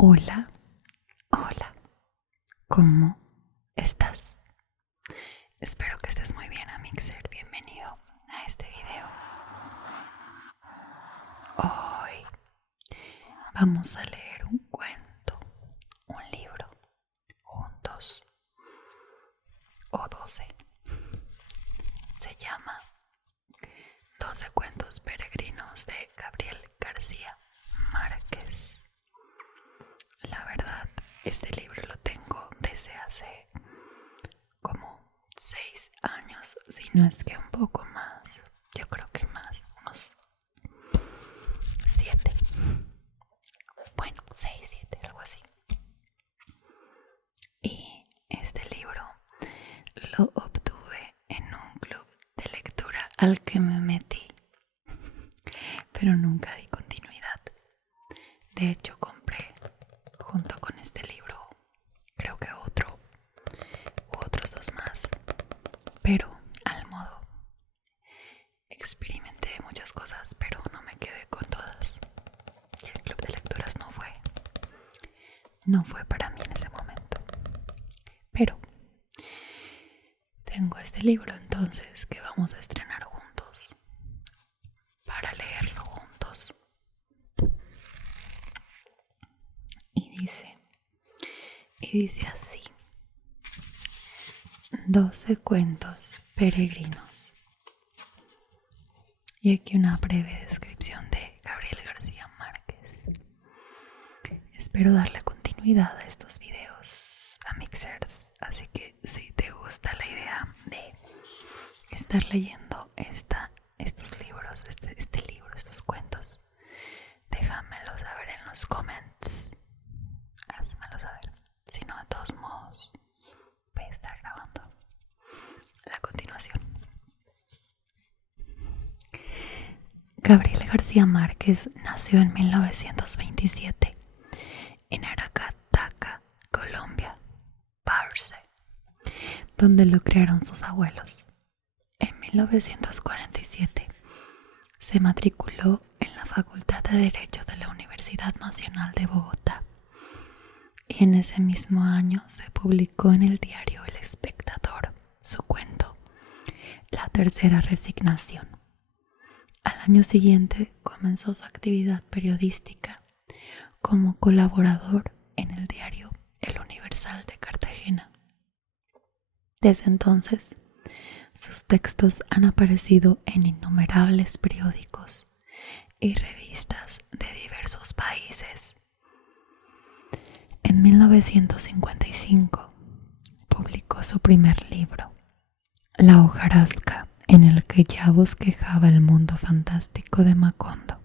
Hola, hola, ¿cómo estás? Espero que estés muy bien, Amixer. Bienvenido a este video. Hoy vamos a leer un cuento, un libro, juntos, o 12. Se llama 12 cuentos peregrinos de Gabriel García Márquez. La verdad, este libro lo tengo desde hace como 6 años, si no es que un poco más. Yo creo que más, unos 7. Bueno, 6, 7, algo así. Y este libro lo obtuve en un club de lectura al que me metí, pero nunca di continuidad. De hecho, compré junto con este libro, creo que otro u otros 2 más, pero al modo. Experimenté muchas cosas, pero no me quedé con todas. Y el club de lecturas no fue para mí en ese momento. Pero tengo este libro entonces que vamos a estrenar juntos, para leerlo juntos. Y dice así: 12 cuentos peregrinos. Y aquí una breve descripción de Gabriel García Márquez. Espero darle continuidad a estos videos, Amixers, así que si te gusta la idea de estar leyendo estos libros, este libro, estos cuentos, déjamelo saber en los comments. Házmelo saber. Si no, de todos modos, voy a estar grabando la continuación. Gabriel García Márquez nació en 1927 en Aracataca, Colombia, Parce, donde lo criaron sus abuelos. En 1947 se matriculó en la Facultad de Derecho de la Universidad Nacional de Bogotá y en ese mismo año se publicó en el diario El Espectador su cuento La Tercera Resignación. Al año siguiente comenzó su actividad periodística como colaborador en el diario El Universal de Cartagena. Desde entonces, sus textos han aparecido en innumerables periódicos y revistas de diversos países. En 1955 publicó su primer libro, La hojarasca, en el que ya bosquejaba el mundo fantástico de Macondo,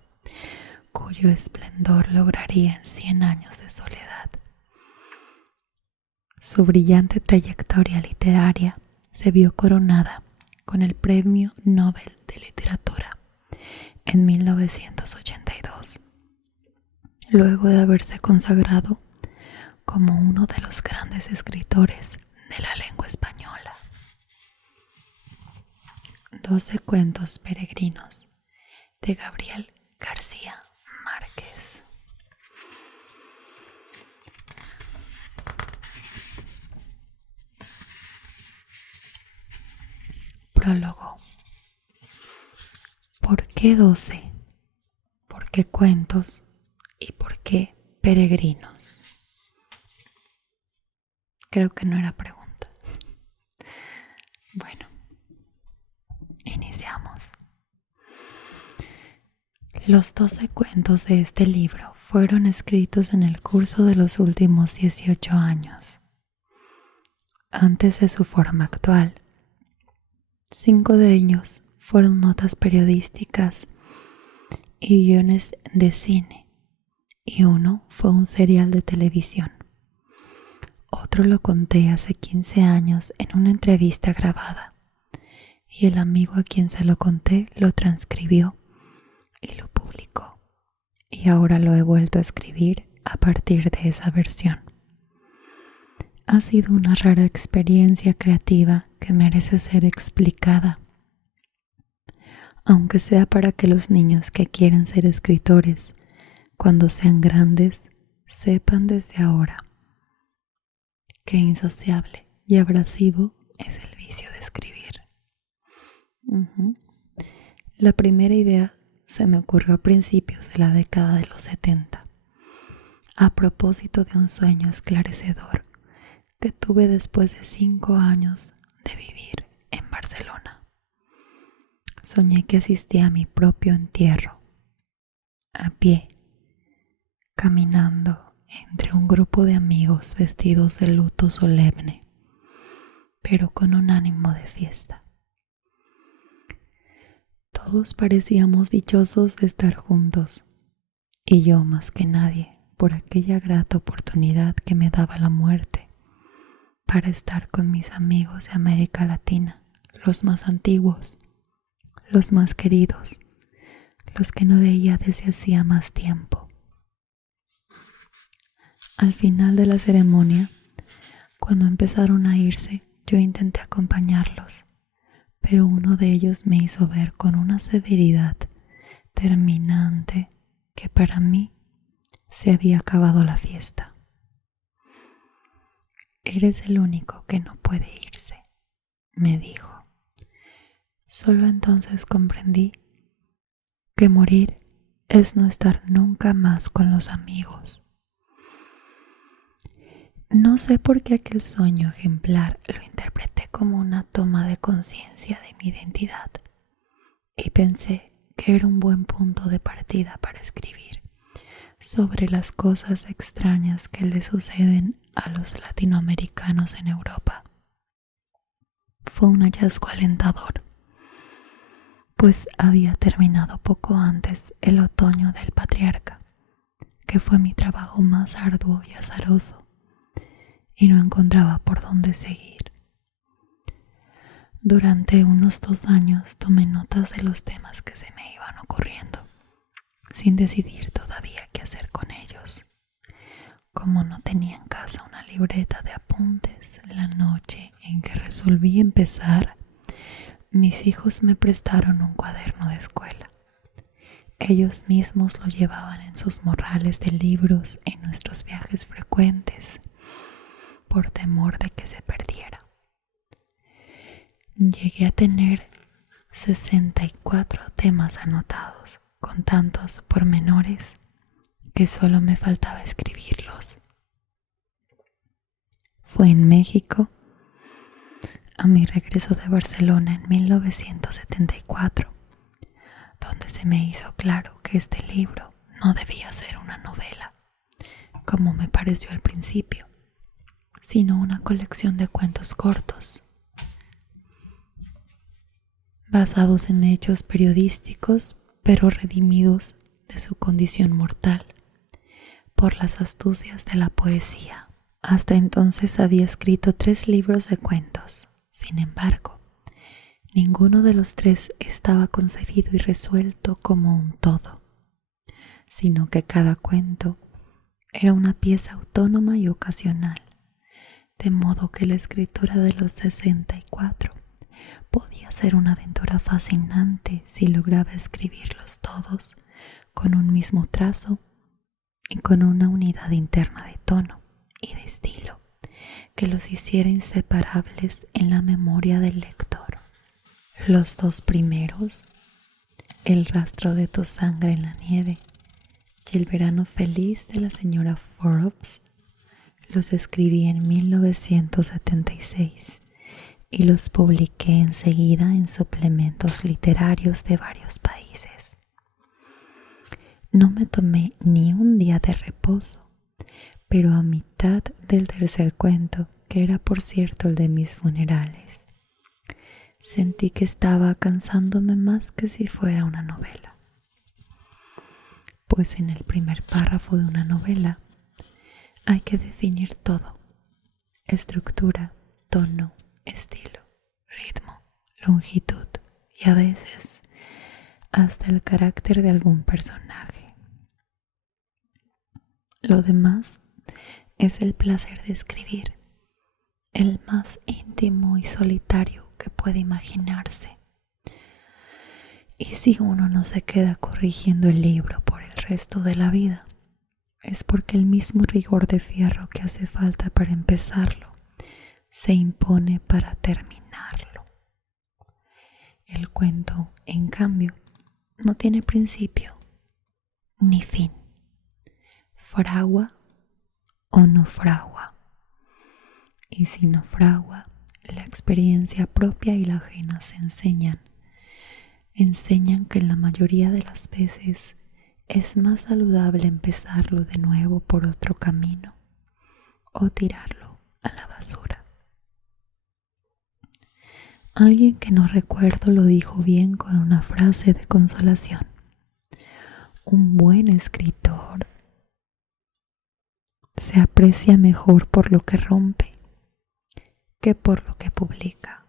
cuyo esplendor lograría en 100 años de soledad. Su brillante trayectoria literaria se vio coronada con el Premio Nobel de Literatura en 1982, luego de haberse consagrado como uno de los grandes escritores de la lengua española. 12 cuentos peregrinos de Gabriel García Márquez. Prólogo. ¿Por qué 12? ¿Por qué cuentos? ¿Y por qué peregrinos? Creo que no era pregunta. Bueno, iniciamos. Los 12 cuentos de este libro fueron escritos en el curso de los últimos 18 años, antes de su forma actual. 5 de ellos fueron notas periodísticas y guiones de cine, y uno fue un serial de televisión. Otro lo conté hace 15 años en una entrevista grabada, y el amigo a quien se lo conté lo transcribió y lo publicó, y ahora lo he vuelto a escribir a partir de esa versión. Ha sido una rara experiencia creativa que merece ser explicada, aunque sea para que los niños que quieren ser escritores, cuando sean grandes, sepan desde ahora que insaciable y abrasivo es el vicio de escribir. La primera idea se me ocurrió a principios de la década de los 70, a propósito de un sueño esclarecedor que tuve después de 5 años de vivir en Barcelona. Soñé que asistía a mi propio entierro, a pie, caminando entre un grupo de amigos vestidos de luto solemne, pero con un ánimo de fiesta. Todos parecíamos dichosos de estar juntos, y yo más que nadie por aquella grata oportunidad que me daba la muerte para estar con mis amigos de América Latina, los más antiguos, los más queridos, los que no veía desde hacía más tiempo. Al final de la ceremonia, cuando empezaron a irse, yo intenté acompañarlos, pero uno de ellos me hizo ver con una severidad terminante que para mí se había acabado la fiesta. Eres el único que no puede irse, me dijo. Solo entonces comprendí que morir es no estar nunca más con los amigos. No sé por qué aquel sueño ejemplar lo interpreté como una toma de conciencia de mi identidad y pensé que era un buen punto de partida para escribir sobre las cosas extrañas que le suceden a los latinoamericanos en Europa. Fue un hallazgo alentador, pues había terminado poco antes el otoño del patriarca, que fue mi trabajo más arduo y azaroso, y no encontraba por dónde seguir. Durante unos 2 años tomé notas de los temas que se me iban ocurriendo, sin decidir todavía qué hacer con ellos. Como no tenía en casa una libreta de apuntes, la noche en que resolví empezar, mis hijos me prestaron un cuaderno de escuela. Ellos mismos lo llevaban en sus morrales de libros en nuestros viajes frecuentes, por temor de que se perdiera. Llegué a tener 64 temas anotados, con tantos pormenores que solo me faltaba escribirlos. Fue en México, a mi regreso de Barcelona en 1974, donde se me hizo claro que este libro no debía ser una novela, como me pareció al principio, sino una colección de cuentos cortos, basados en hechos periodísticos, pero redimidos de su condición mortal por las astucias de la poesía. Hasta entonces había escrito 3 libros de cuentos. Sin embargo, ninguno de los 3 estaba concebido y resuelto como un todo, sino que cada cuento era una pieza autónoma y ocasional, de modo que la escritura de los 64 podía ser una aventura fascinante si lograba escribirlos todos con un mismo trazo y con una unidad interna de tono y de estilo que los hiciera inseparables en la memoria del lector. Los 2 primeros, El rastro de tu sangre en la nieve y El verano feliz de la señora Forbes, los escribí en 1976 y los publiqué enseguida en suplementos literarios de varios países. No me tomé ni un día de reposo, pero a mitad del 3er cuento, que era por cierto el de mis funerales, sentí que estaba cansándome más que si fuera una novela. Pues en el primer párrafo de una novela hay que definir todo: estructura, tono, estilo, ritmo, longitud y a veces hasta el carácter de algún personaje. Lo demás es el placer de escribir, el más íntimo y solitario que puede imaginarse. Y si uno no se queda corrigiendo el libro por el resto de la vida, es porque el mismo rigor de fierro que hace falta para empezarlo se impone para terminarlo. El cuento, en cambio, no tiene principio ni fin. Fragua o no fragua. Y si no fragua, la experiencia propia y la ajena se enseñan que la mayoría de las veces es más saludable empezarlo de nuevo por otro camino o tirarlo a la basura. Alguien que no recuerdo lo dijo bien con una frase de consolación. Un buen escritor se aprecia mejor por lo que rompe que por lo que publica.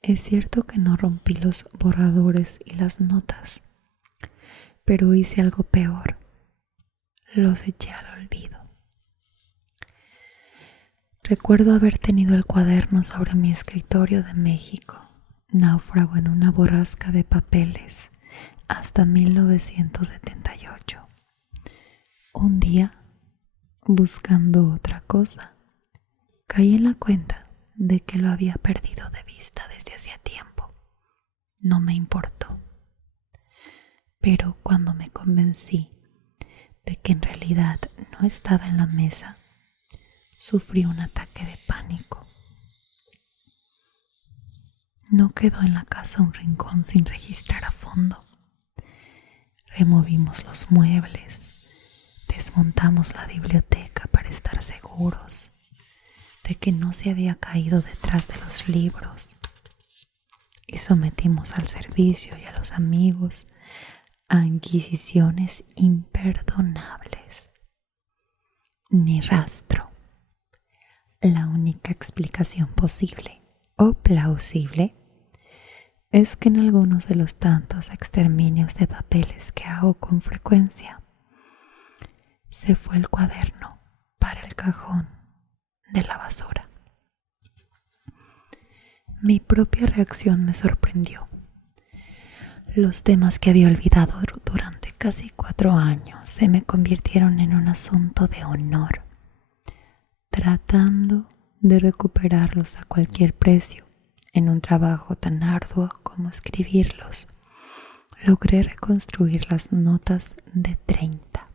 Es cierto que no rompí los borradores y las notas, pero hice algo peor. Los eché al olvido. Recuerdo haber tenido el cuaderno sobre mi escritorio de México, náufrago en una borrasca de papeles, hasta 1978. Un día, buscando otra cosa, caí en la cuenta de que lo había perdido de vista desde hacía tiempo. No me importó. Pero cuando me convencí de que en realidad no estaba en la mesa, sufrí un ataque de pánico. No quedó en la casa un rincón sin registrar a fondo. Removimos los muebles, desmontamos la biblioteca para estar seguros de que no se había caído detrás de los libros y sometimos al servicio y a los amigos a inquisiciones imperdonables. Ni rastro. La única explicación posible o plausible es que en algunos de los tantos exterminios de papeles que hago con frecuencia, se fue el cuaderno para el cajón de la basura. Mi propia reacción me sorprendió. Los temas que había olvidado durante casi 4 años se me convirtieron en un asunto de honor, tratando de recuperarlos a cualquier precio. En un trabajo tan arduo como escribirlos, logré reconstruir las notas de 30.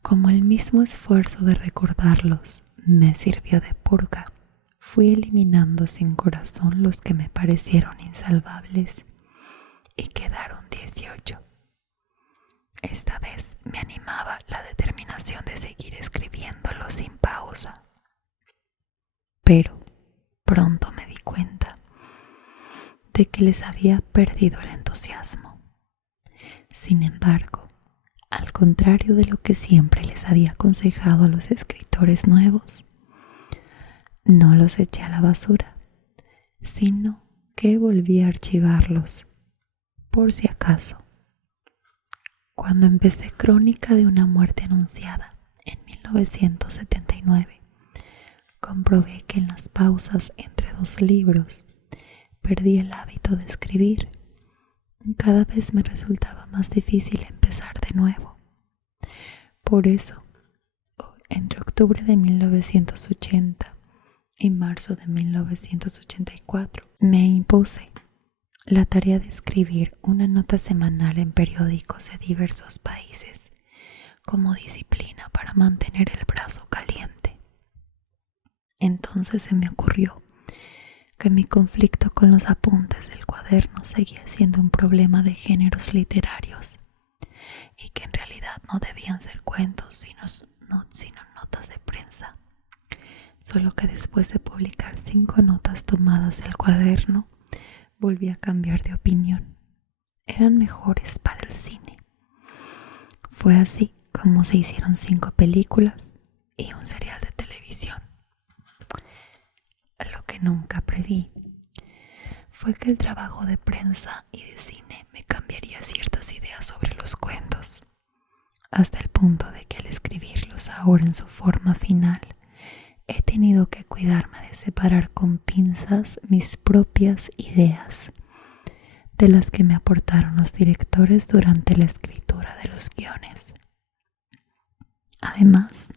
Como el mismo esfuerzo de recordarlos me sirvió de purga, fui eliminando sin corazón los que me parecieron insalvables y quedaron 18. Esta vez me animaba la determinación de seguir escribiéndolos sin pausa. Pero pronto me di cuenta de que les había perdido el entusiasmo. Sin embargo, al contrario de lo que siempre les había aconsejado a los escritores nuevos, no los eché a la basura, sino que volví a archivarlos, por si acaso. Cuando empecé Crónica de una muerte anunciada en 1979, comprobé que en las pausas entre 2 libros perdí el hábito de escribir. Cada vez me resultaba más difícil empezar de nuevo. Por eso, entre octubre de 1980 y marzo de 1984, me impuse la tarea de escribir una nota semanal en periódicos de diversos países como disciplina para mantener el brazo caliente. Entonces se me ocurrió que mi conflicto con los apuntes del cuaderno seguía siendo un problema de géneros literarios y que en realidad no debían ser cuentos sino notas de prensa. Solo que después de publicar 5 notas tomadas del cuaderno, volví a cambiar de opinión. Eran mejores para el cine. Fue así como se hicieron 5 películas y un serial de televisión. Lo que nunca preví fue que el trabajo de prensa y de cine me cambiaría ciertas ideas sobre los cuentos, hasta el punto de que al escribirlos ahora en su forma final, he tenido que cuidarme de separar con pinzas mis propias ideas de las que me aportaron los directores durante la escritura creadora de los guiones. Además,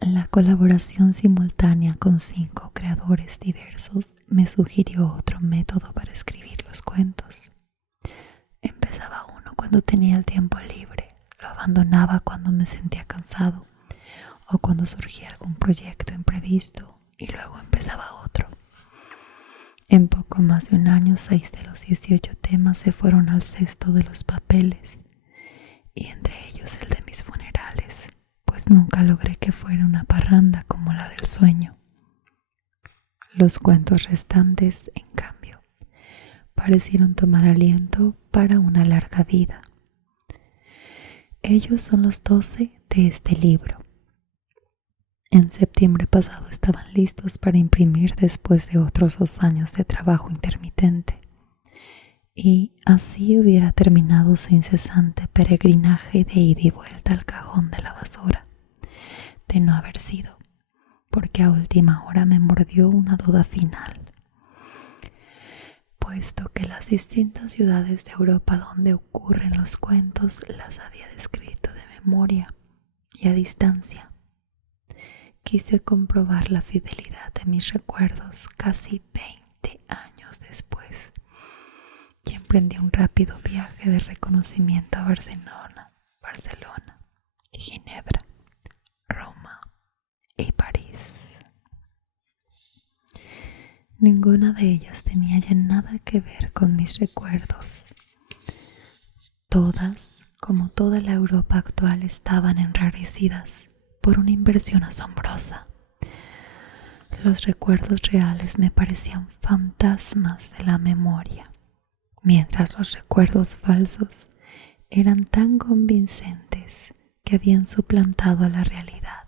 la colaboración simultánea con 5 creadores diversos me sugirió otro método para escribir los cuentos. Empezaba uno cuando tenía el tiempo libre, lo abandonaba cuando me sentía cansado o cuando surgía algún proyecto imprevisto y luego empezaba otro. En poco más de un año, 6 de los 18 temas se fueron al cesto de los papeles, y entre ellos el de mis funerales, pues nunca logré que fuera una parranda como la del sueño. Los cuentos restantes, en cambio, parecieron tomar aliento para una larga vida. Ellos son los 12 de este libro. En septiembre pasado estaban listos para imprimir después de otros 2 años de trabajo intermitente, y así hubiera terminado su incesante peregrinaje de ida y vuelta al cajón de la basura, de no haber sido, porque a última hora me mordió una duda final. Puesto que las distintas ciudades de Europa donde ocurren los cuentos las había descrito de memoria y a distancia, quise comprobar la fidelidad de mis recuerdos casi 20 años después, y emprendí un rápido viaje de reconocimiento a Barcelona, Ginebra, Roma y París. Ninguna de ellas tenía ya nada que ver con mis recuerdos. Todas, como toda la Europa actual, estaban enrarecidas por una inversión asombrosa. Los recuerdos reales me parecían fantasmas de la memoria, mientras los recuerdos falsos eran tan convincentes que habían suplantado a la realidad.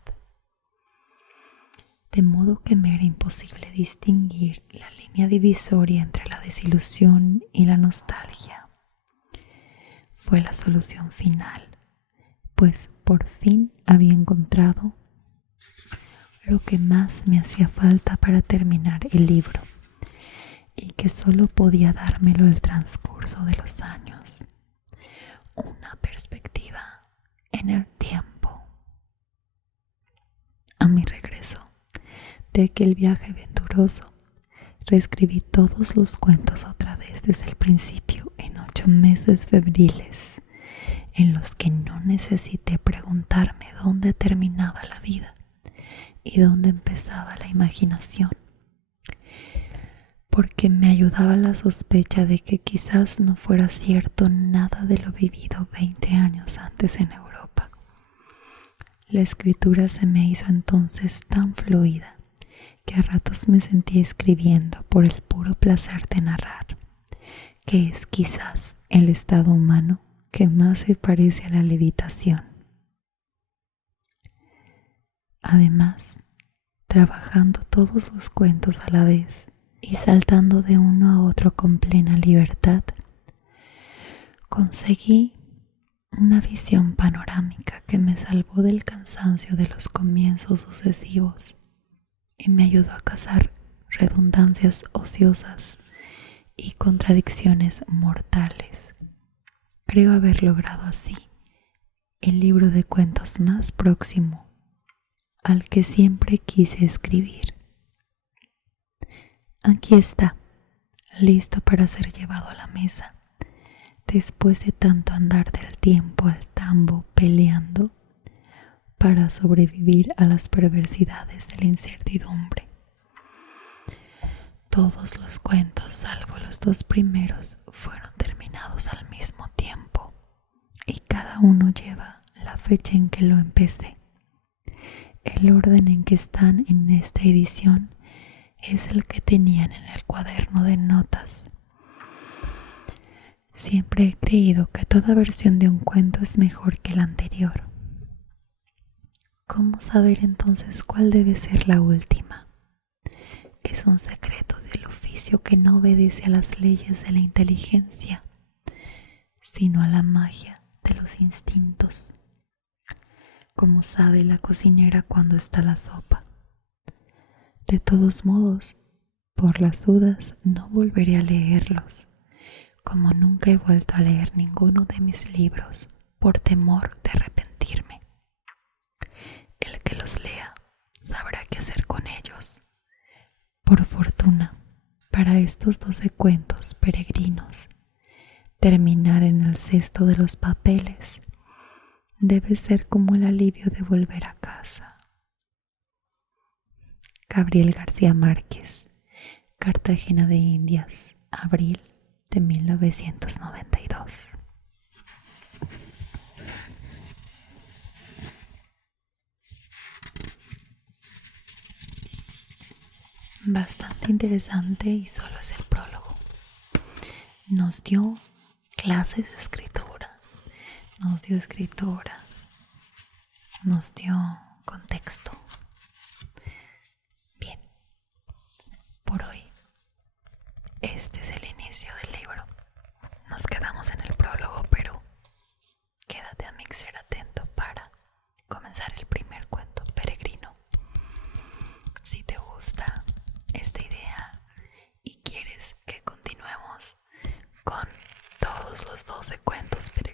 De modo que me era imposible distinguir la línea divisoria entre la desilusión y la nostalgia. Fue la solución final, pues por fin había encontrado lo que más me hacía falta para terminar el libro, y que solo podía dármelo el transcurso de los años: una perspectiva en el tiempo. A mi regreso de aquel viaje venturoso, reescribí todos los cuentos otra vez desde el principio en 8 meses febriles, en los que no necesité preguntarme dónde terminaba la vida y dónde empezaba la imaginación, porque me ayudaba la sospecha de que quizás no fuera cierto nada de lo vivido 20 años antes en Europa. La escritura se me hizo entonces tan fluida que a ratos me sentía escribiendo por el puro placer de narrar, que es quizás el estado humano que más se parece a la levitación. Además, trabajando todos los cuentos a la vez y saltando de uno a otro con plena libertad, conseguí una visión panorámica que me salvó del cansancio de los comienzos sucesivos y me ayudó a cazar redundancias ociosas y contradicciones mortales. Creo haber logrado así el libro de cuentos más próximo al que siempre quise escribir. Aquí está, listo para ser llevado a la mesa, después de tanto andar del tiempo al tambo peleando para sobrevivir a las perversidades de la incertidumbre. Todos los cuentos, salvo los 2 primeros, fueron terminados al mismo tiempo, y cada uno lleva la fecha en que lo empecé. El orden en que están en esta edición es el que tenían en el cuaderno de notas. Siempre he creído que toda versión de un cuento es mejor que la anterior. ¿Cómo saber entonces cuál debe ser la última? Es un secreto del oficio que no obedece a las leyes de la inteligencia, sino a la magia de los instintos. Como sabe la cocinera cuando está la sopa. De todos modos, por las dudas no volveré a leerlos, como nunca he vuelto a leer ninguno de mis libros por temor de arrepentirme. El que los lea sabrá qué hacer con ellos. Por fortuna, para estos 12 cuentos peregrinos, terminar en el cesto de los papeles debe ser como el alivio de volver a casa. Gabriel García Márquez, Cartagena de Indias, abril de 1992. Bastante interesante y solo es el prólogo. Nos dio clases de escritura, nos dio escritura, nos dio contexto. Bien, por hoy este es el inicio del libro. Nos quedamos en el prólogo, pero quédate a Mixer atento para comenzar el primer cuento peregrino. Si te gusta esta idea y quieres que continuemos con todos los 12 cuentos peregrinos,